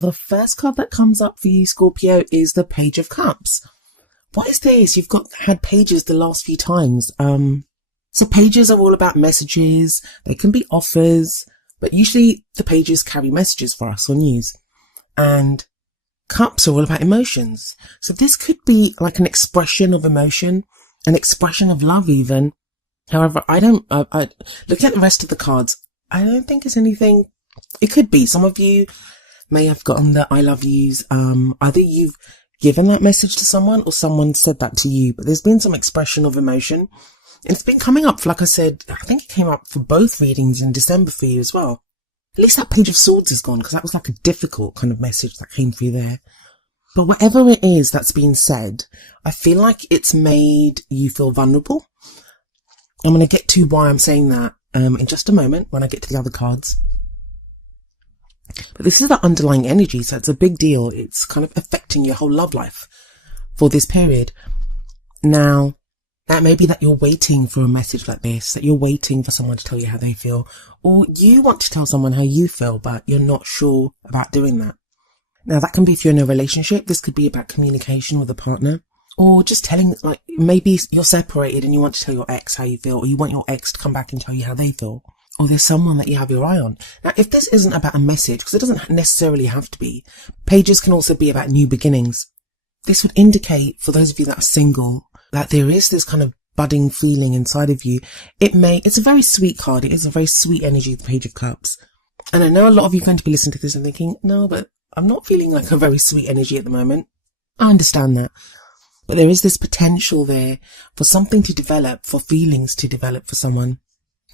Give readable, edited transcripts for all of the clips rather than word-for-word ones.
The first card that comes up for you, Scorpio, is the Page of Cups. What is this? You've had pages the last few times. So pages are all about messages. They can be offers, but usually the pages carry messages for us or news. And cups are all about emotions. So this could be like an expression of emotion, an expression of love even. However, I looking at the rest of the cards, I don't think it's anything. It could be. Some of you may have gotten the I love yous. Either you've given that message to someone or someone said that to you, but there's been some expression of emotion. It's been coming up, like I said, I think it came up for both readings in December for you as well. At least that Page of Swords is gone, because that was like a difficult kind of message that came through there. But whatever it is that's been said, I feel like it's made you feel vulnerable. I'm going to get to why I'm saying that in just a moment when I get to the other cards. But this is the underlying energy, so it's a big deal. It's kind of affecting your whole love life for this period. Now, that may be that you're waiting for a message like this, that you're waiting for someone to tell you how they feel, or you want to tell someone how you feel, but you're not sure about doing that. Now, that can be if you're in a relationship. This could be about communication with a partner, or just telling, like, maybe you're separated and you want to tell your ex how you feel, or you want your ex to come back and tell you how they feel. Or there's someone that you have your eye on. Now, if this isn't about a message, because it doesn't necessarily have to be, pages can also be about new beginnings. This would indicate, for those of you that are single, that there is this kind of budding feeling inside of you. It's a very sweet card. It is a very sweet energy, the Page of Cups. And I know a lot of you are going to be listening to this and thinking, no, but I'm not feeling like a very sweet energy at the moment. I understand that. But there is this potential there for something to develop, for feelings to develop for someone.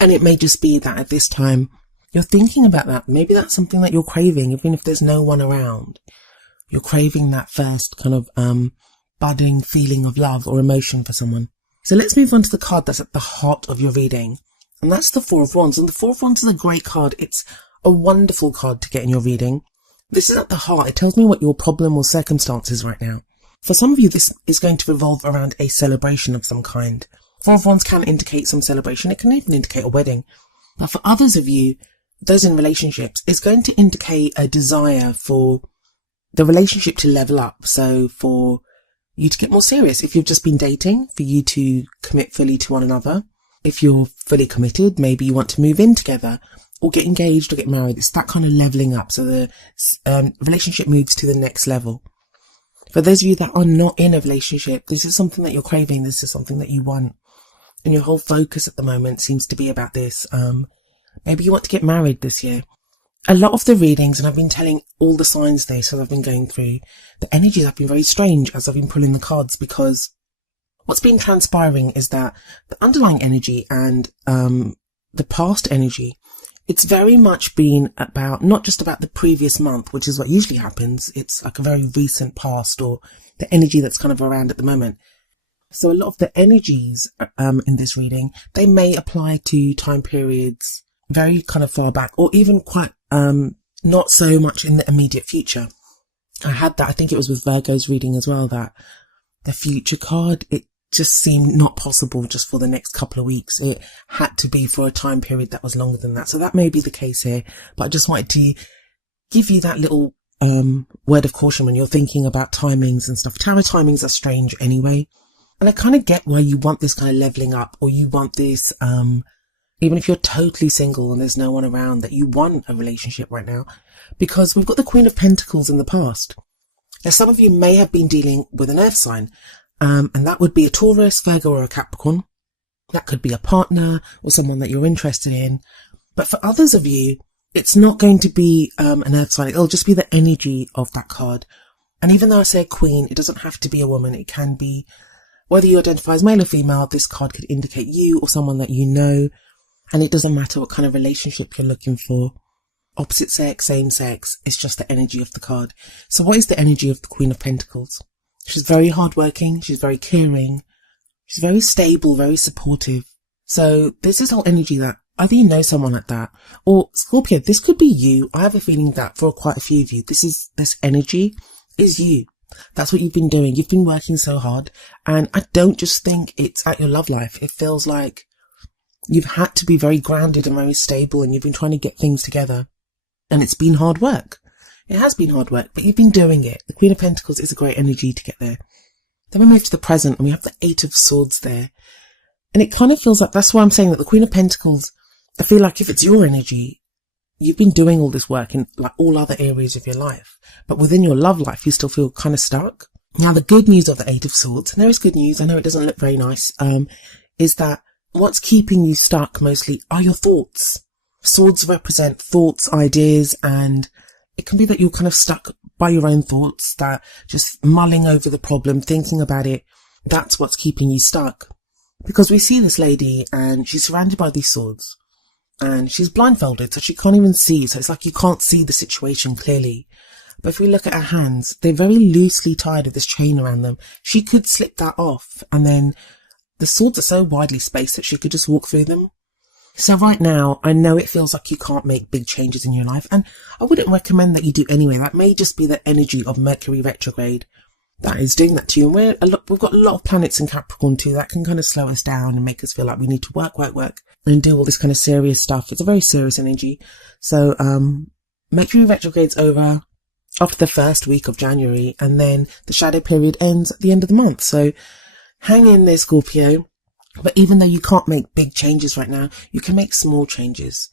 And it may just be that at this time, you're thinking about that. Maybe that's something that you're craving, even if there's no one around. You're craving that first kind of budding feeling of love or emotion for someone. So let's move on to the card that's at the heart of your reading. And that's the Four of Wands. And the Four of Wands is a great card. It's a wonderful card to get in your reading. This is at the heart. It tells me what your problem or circumstance is right now. For some of you, this is going to revolve around a celebration of some kind. Four of Wands can indicate some celebration. It can even indicate a wedding. But for others of you, those in relationships, it's going to indicate a desire for the relationship to level up. So for you to get more serious. If you've just been dating, for you to commit fully to one another. If you're fully committed, maybe you want to move in together or get engaged or get married. It's that kind of leveling up. So the relationship moves to the next level. For those of you that are not in a relationship, this is something that you're craving. This is something that you want. And your whole focus at the moment seems to be about this. Maybe you want to get married this year. A lot of the readings, and I've been telling all the signs this as I've been going through, the energies have been very strange as I've been pulling the cards, because what's been transpiring is that the underlying energy and the past energy, it's very much been about, not just about the previous month, which is what usually happens. It's like a very recent past, or the energy that's kind of around at the moment. So a lot of the energies in this reading, they may apply to time periods very kind of far back, or even quite not so much in the immediate future. I had that, I think it was with Virgo's reading as well, that the future card, it just seemed not possible just for the next couple of weeks. It had to be for a time period that was longer than that. So that may be the case here, but I just wanted to give you that little word of caution when you're thinking about timings and stuff. Tarot timings are strange anyway. And I kind of get why you want this kind of leveling up, or you want this, even if you're totally single and there's no one around, that you want a relationship right now, because we've got the Queen of Pentacles in the past. Now, some of you may have been dealing with an earth sign, and that would be a Taurus, Virgo, or a Capricorn. That could be a partner or someone that you're interested in. But for others of you, it's not going to be an earth sign. It'll just be the energy of that card. And even though I say a queen, it doesn't have to be a woman. It can be, whether you identify as male or female, this card could indicate you or someone that you know. And it doesn't matter what kind of relationship you're looking for. Opposite sex, same sex, it's just the energy of the card. So what is the energy of the Queen of Pentacles? She's very hardworking, she's very caring, she's very stable, very supportive. So this is whole energy that either you know someone like that, or Scorpio, this could be you. I have a feeling that for quite a few of you, this energy is you. That's what you've been doing. You've been working so hard, and I don't just think it's at your love life. It feels like you've had to be very grounded and very stable, and you've been trying to get things together. And it's been hard work. It has been hard work, but you've been doing it. The Queen of Pentacles is a great energy to get there. Then we move to the present and we have the Eight of Swords there. And it kind of feels like, that's why I'm saying that the Queen of Pentacles, I feel like if it's your energy, you've been doing all this work in like all other areas of your life. But within your love life, you still feel kind of stuck. Now, the good news of the Eight of Swords, and there is good news, I know it doesn't look very nice, is that what's keeping you stuck mostly are your thoughts. Swords represent thoughts, ideas, and it can be that you're kind of stuck by your own thoughts, that just mulling over the problem, thinking about it, that's what's keeping you stuck. Because we see this lady and she's surrounded by these swords and she's blindfolded, so she can't even see. So it's like you can't see the situation clearly. But if we look at her hands, they're very loosely tied with this chain around them. She could slip that off, and then the swords are so widely spaced that she could just walk through them. So right now, I know it feels like you can't make big changes in your life, and I wouldn't recommend that you do anyway. That may just be the energy of Mercury retrograde that is doing that to you. And we've got a lot of planets in Capricorn too that can kind of slow us down and make us feel like we need to work and do all this kind of serious stuff. It's a very serious energy. So Mercury retrograde's over after the first week of January, and then the shadow period ends at the end of the month. So hang in there, Scorpio. But even though you can't make big changes right now, you can make small changes.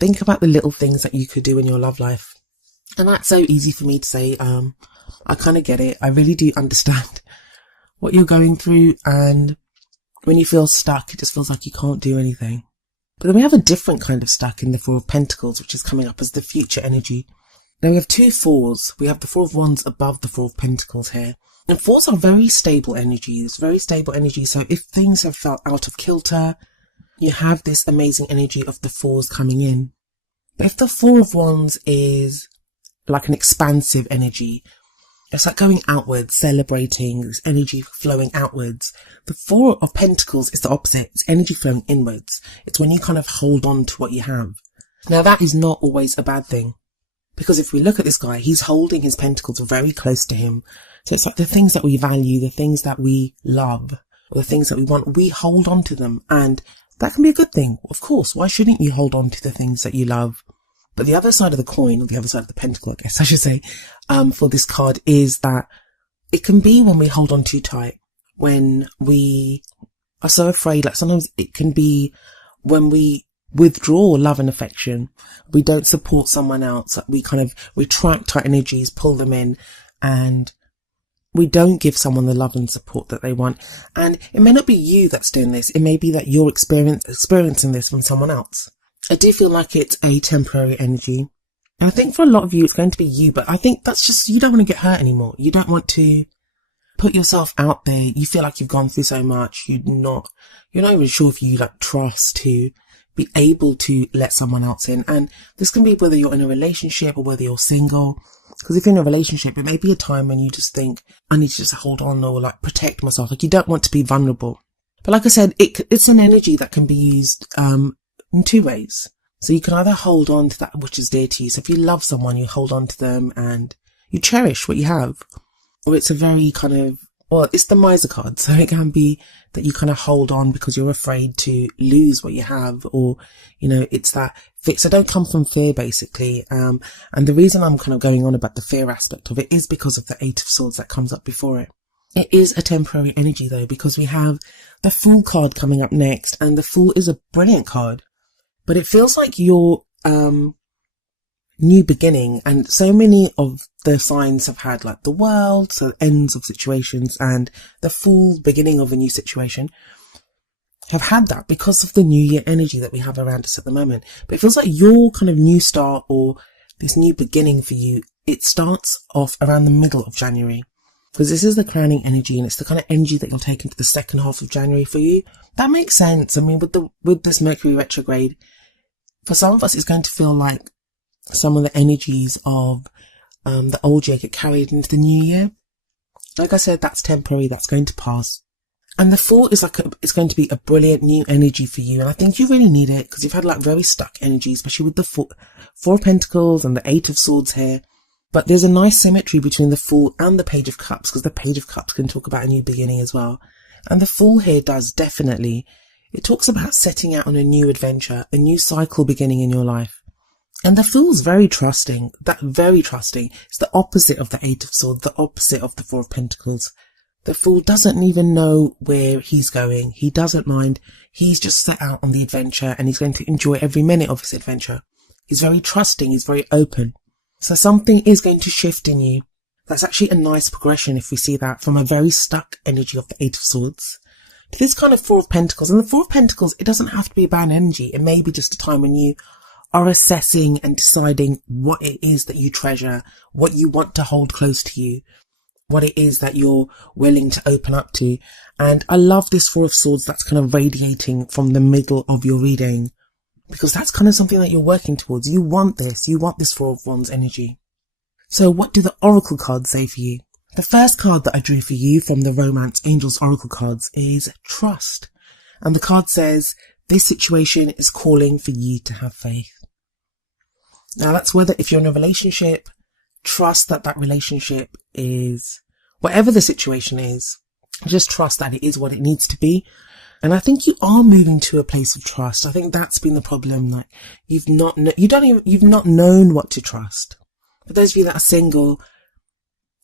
Think about the little things that you could do in your love life. And that's so easy for me to say. I kind of get it. I really do understand what you're going through. And when you feel stuck, it just feels like you can't do anything. But then we have a different kind of stuck in the Four of Pentacles, which is coming up as the future energy. Now we have two fours. We have the Four of Wands above the Four of Pentacles here. And fours are very stable energies, So if things have felt out of kilter, you have this amazing energy of the fours coming in. But if the Four of Wands is like an expansive energy, it's like going outwards, celebrating, this energy flowing outwards. The Four of Pentacles is the opposite. It's energy flowing inwards. It's when you kind of hold on to what you have. Now that is not always a bad thing. Because if we look at this guy, he's holding his pentacles very close to him. So it's like the things that we value, the things that we love, or the things that we want, we hold on to them. And that can be a good thing. Of course, why shouldn't you hold on to the things that you love? But the other side of the coin, or the other side of the pentacle, I guess I should say, for this card is that it can be when we hold on too tight, when we are so afraid. Like sometimes it can be when we withdraw love and affection. We don't support someone else. We kind of retract our energies, pull them in, and we don't give someone the love and support that they want. And it may not be you that's doing this. It may be that you're experiencing this from someone else. I do feel like it's a temporary energy. And I think for a lot of you, it's going to be you, but I think that's just, you don't want to get hurt anymore. You don't want to put yourself out there. You feel like you've gone through so much. You're not even sure if you like trust to be able to let someone else in. And this can be whether you're in a relationship or whether you're single. Because if you're in a relationship, it may be a time when you just think, I need to just hold on or like protect myself. Like you don't want to be vulnerable. But like I said, it's an energy that can be used in two ways. So you can either hold on to that which is dear to you. So if you love someone, you hold on to them and you cherish what you have. Or it's a very kind of, well, it's the miser card. So it can be that you kind of hold on because you're afraid to lose what you have, or, you know, it's that fear. So don't come from fear, basically. And the reason I'm kind of going on about the fear aspect of it is because of the Eight of Swords that comes up before it. It is a temporary energy though, because we have the Fool card coming up next, and the Fool is a brilliant card, but it feels like your new beginning. And so many of the signs have had like the World, so ends of situations, and the Fool, beginning of a new situation, have had that because of the New Year energy that we have around us at the moment. But it feels like your kind of new start or this new beginning for you, it starts off around the middle of January. Because this is the crowning energy, and it's the kind of energy that you'll take into the second half of January for you. That makes sense. I mean, with this Mercury retrograde, for some of us, it's going to feel like some of the energies of the old year get carried into the new year. Like I said, that's temporary. That's going to pass. And the Fool is like it's going to be a brilliant new energy for you. And I think you really need it because you've had like very stuck energy, especially with the Four of Pentacles and the Eight of Swords here. But there's a nice symmetry between the Fool and the Page of Cups, because the Page of Cups can talk about a new beginning as well. And the Fool here does definitely. It talks about setting out on a new adventure, a new cycle beginning in your life. And the Fool's very trusting. That very trusting. It's the opposite of the Eight of Swords, the opposite of the Four of Pentacles. The Fool doesn't even know where he's going. He doesn't mind. He's just set out on the adventure and he's going to enjoy every minute of his adventure. He's very trusting. He's very open. So something is going to shift in you. That's actually a nice progression if we see that from a very stuck energy of the Eight of Swords to this kind of Four of Pentacles. And the Four of Pentacles, it doesn't have to be a bad energy. It may be just a time when you are assessing and deciding what it is that you treasure, what you want to hold close to you, what it is that you're willing to open up to. And I love this Four of Swords that's kind of radiating from the middle of your reading, because that's kind of something that you're working towards. You want this Four of Wands energy. So what do the Oracle cards say for you? The first card that I drew for you from the Romance Angels Oracle cards is Trust. And the card says, this situation is calling for you to have faith. Now that's whether if you're in a relationship, trust that that relationship is, whatever the situation is, just trust that it is what it needs to be. And I think you are moving to a place of trust. I think that's been the problem. Like you've not known what to trust. For those of you that are single,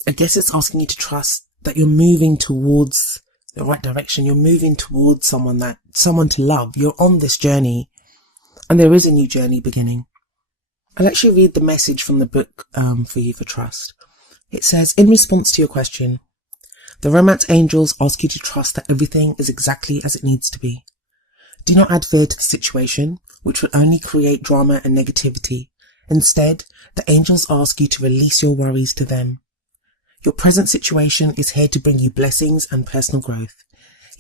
I guess it's asking you to trust that you're moving towards the right direction. You're moving towards someone to love. You're on this journey and there is a new journey beginning. I'll actually read the message from the book for you for trust. It says, in response to your question, the Romance Angels ask you to trust that everything is exactly as it needs to be. Do not add fear to the situation, which will only create drama and negativity. Instead, the angels ask you to release your worries to them. Your present situation is here to bring you blessings and personal growth,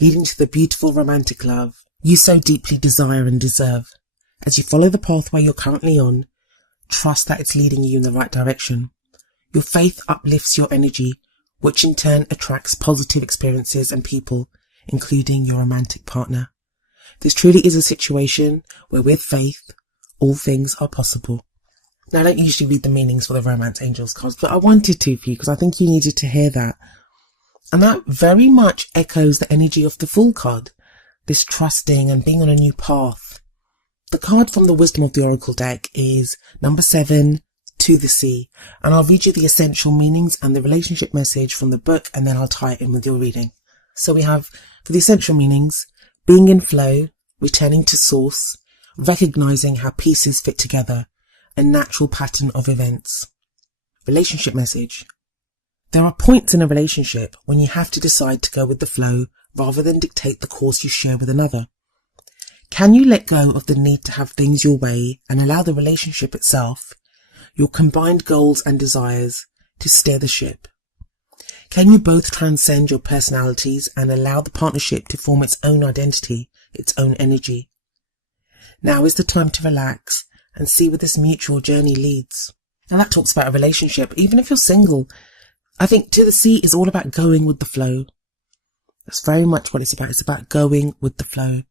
leading to the beautiful romantic love you so deeply desire and deserve. As you follow the pathway you're currently on, trust that it's leading you in the right direction. Your faith uplifts your energy, which in turn attracts positive experiences and people, including your romantic partner. This truly is a situation where with faith, all things are possible. Now, I don't usually read the meanings for the Romance Angels cards, but I wanted to for you because I think you needed to hear that. And that very much echoes the energy of the Fool card, this trusting and being on a new path. The card from the Wisdom of the Oracle deck is number 7, To the Sea. And I'll read you the essential meanings and the relationship message from the book, and then I'll tie it in with your reading. So we have, for the essential meanings, being in flow, returning to source, recognizing how pieces fit together, a natural pattern of events. Relationship message. There are points in a relationship when you have to decide to go with the flow rather than dictate the course you share with another. Can you let go of the need to have things your way and allow the relationship itself, your combined goals and desires, to steer the ship? Can you both transcend your personalities and allow the partnership to form its own identity, its own energy? Now is the time to relax and see where this mutual journey leads. Now that talks about a relationship. Even if you're single, I think To the Sea is all about going with the flow. That's very much what it's about. It's about going with the flow.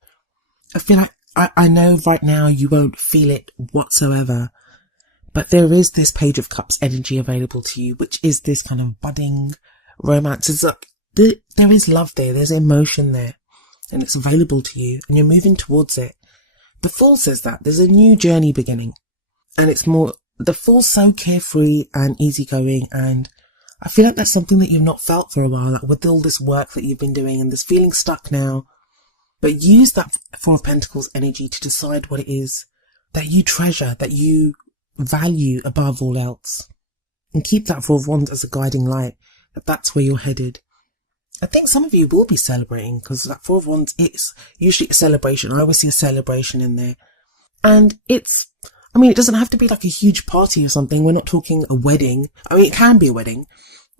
I feel like, I know right now you won't feel it whatsoever, but there is this Page of Cups energy available to you, which is this kind of budding romance. It's like, there is love there, there's emotion there, and it's available to you, and you're moving towards it. The Fool says that there's a new journey beginning, and it's more, the Fool's so carefree and easygoing, and I feel like that's something that you've not felt for a while, like with all this work that you've been doing and this feeling stuck now. But use that Four of Pentacles energy to decide what it is that you treasure, that you value above all else. And keep that Four of Wands as a guiding light, that that's where you're headed. I think some of you will be celebrating, because that Four of Wands, it's usually a celebration. I always see a celebration in there. And it doesn't have to be like a huge party or something. We're not talking a wedding. I mean, it can be a wedding.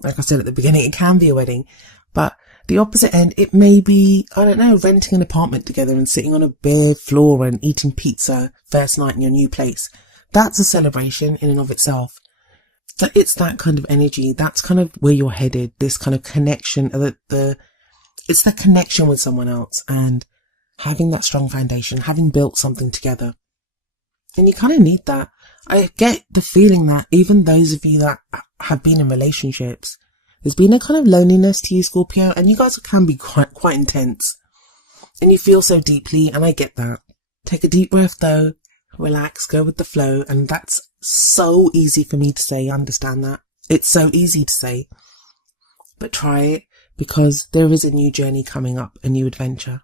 Like I said at the beginning, it can be a wedding. But the opposite end, it may be, I don't know, renting an apartment together and sitting on a bare floor and eating pizza first night in your new place. That's a celebration in and of itself. So it's that kind of energy. That's kind of where you're headed. This kind of connection, it's the connection with someone else and having that strong foundation, having built something together. And you kind of need that. I get the feeling that even those of you that have been in relationships, there's been a kind of loneliness to you, Scorpio, and you guys can be quite intense. And you feel so deeply, and I get that. Take a deep breath though. relax, go with the flow. And that's so easy for me to say. I understand that. It's so easy to say. But try it, because there is a new journey coming up, a new adventure.